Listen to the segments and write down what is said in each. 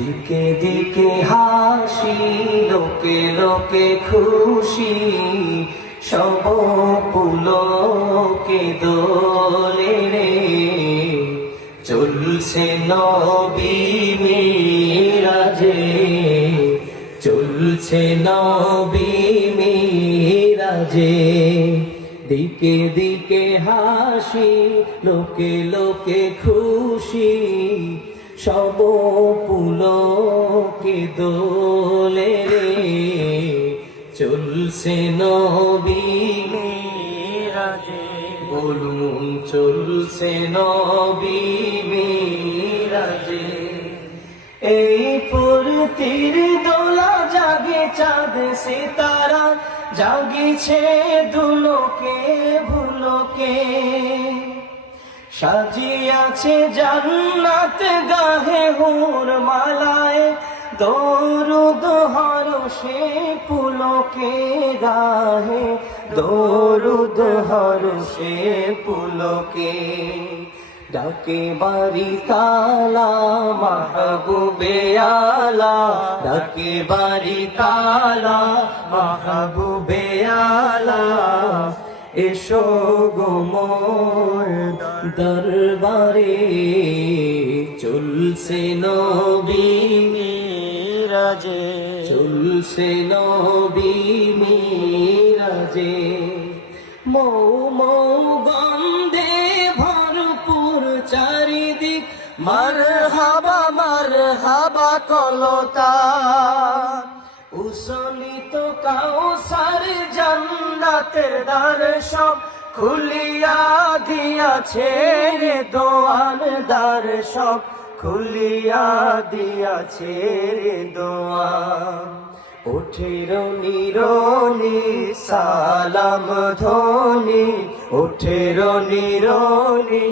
দিকে দিকে হাসি, লোকে লোকে খুশি, সব পুলকে দোলে রে। চলছে নবী মিরাজে, চলছে নবী মিরাজে। দিকে দিকে হাসি, লোকে লোকে খুশি, সব পুলকে দোলে রে। চলছে নবী মিরাজে, বলুন চলছে নবী মিরাজে। এই ফুরতির দোলা জাগে চাঁদ সিতারা, জাগিছে দুলোকে ভুলোকে। সাজিয়াছে জান্নাত গাহে হুর মালায়, দরুদ হরষে পুলকে গাহে, দরুদ হরষে পুলকে। ডাকে বাড়ি তালা মাহবুবে আলা, ডাকে বাড়ি তালা মাহবুবে আলা। এসো গো মোর দরবারে, চলছে নবী মিরাজে, চলছে নবী মিরাজে। মৌ মৌ গন্ধে ভরপুর চারিদিক, মারহাবা কলতা। উসলিত কাউসার জান্নাতের দ্বার সব খুলিয়া দিয়াছে রে, দোয়ানদার সব খুলিয়া দিয়াছে রে দোয়ান। ওঠের নিরনি সালাম ধ্বনি, ওঠের নিরনি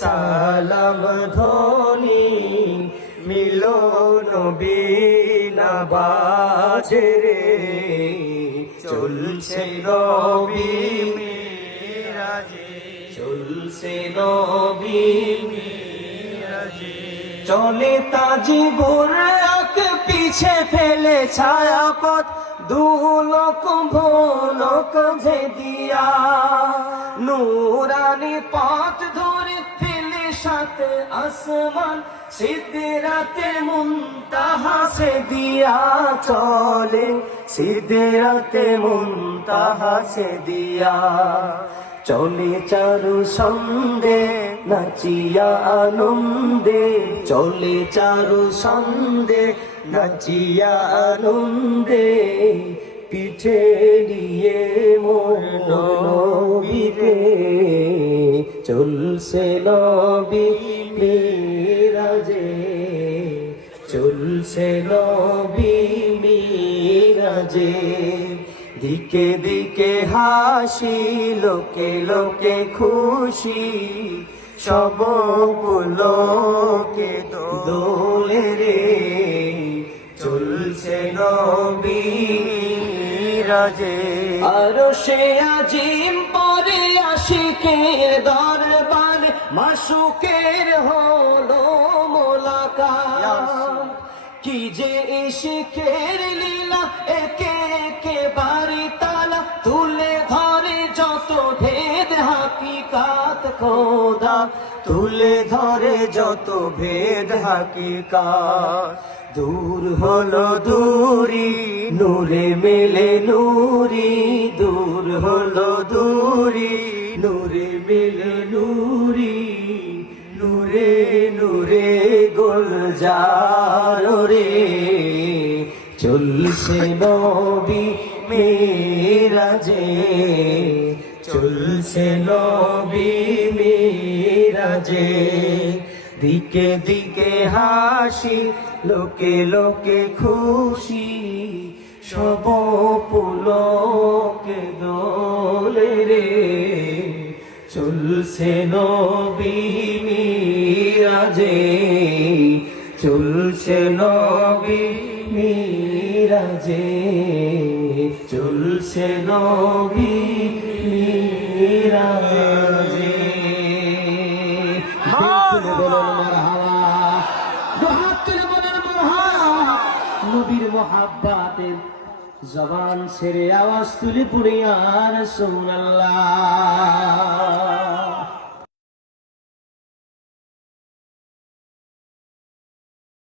সালাম ধ্বনি। মিলন বিনা বাজে রে, চলছে নবী মিরাজে, চলছে নবী মিরাজে। চলে তাজি বুরাক পিছে ফেলে ছায়াপথ, দুলোক ভোলোক দিয়া। নূরানি পথ ধরে ফেলে সাথে আসমান, সিদরাতে মুনতাহা সে দিয়া চলে, সিদরাতে মুনতাহা সে দিয়া। চলে চারু সন্দে নাচিয়া আনন্দে, চলে চারু সন্দে নাচিয়া আনন্দে। পিঠে নিয়ে মোর নবীকে, চলছে নবী মিরাজে, চলছে নবী মিরাজে। দিকে দিকে হাসি, লোকে লোকে খুশি, সব পুলকে দোলে রে। চলছে নবী মিরাজে, আরশে আজিম পরে আশিকের দরবার, মাশুকের হলো মোলাকাত। কি যে ইশকের লীলা, একে একে বাড়ি তালা, তুলে ধরে যত ভেদ হাকিকাত খোদা, তুলে ধরে যত ভেদ হাকিকাত। দূর হলো দূরি, নূরে মেলে নূরি, দূর হলো দূরি, নূরে মেলে নূরি। নূরে নূরে গুলজার রে, চলছে নবী মিরাজে, চলছে নবী মিরাজে। দিকে দিকে হাসি, লোকে লোকে খুশি, সব পুলকে দোলে রে। চলছে নবী মিরাজে, চলছে নবী মিরাজে, চলছে নবী মিরাজে। বলুন মারহাবা, দুহাত তুলে বলুন মারহাবা। নবীর মোহাব্বতের জবান ছেড়ে আওয়াজ তুলে পড়ি ইয়া রাসূলুল্লাহ।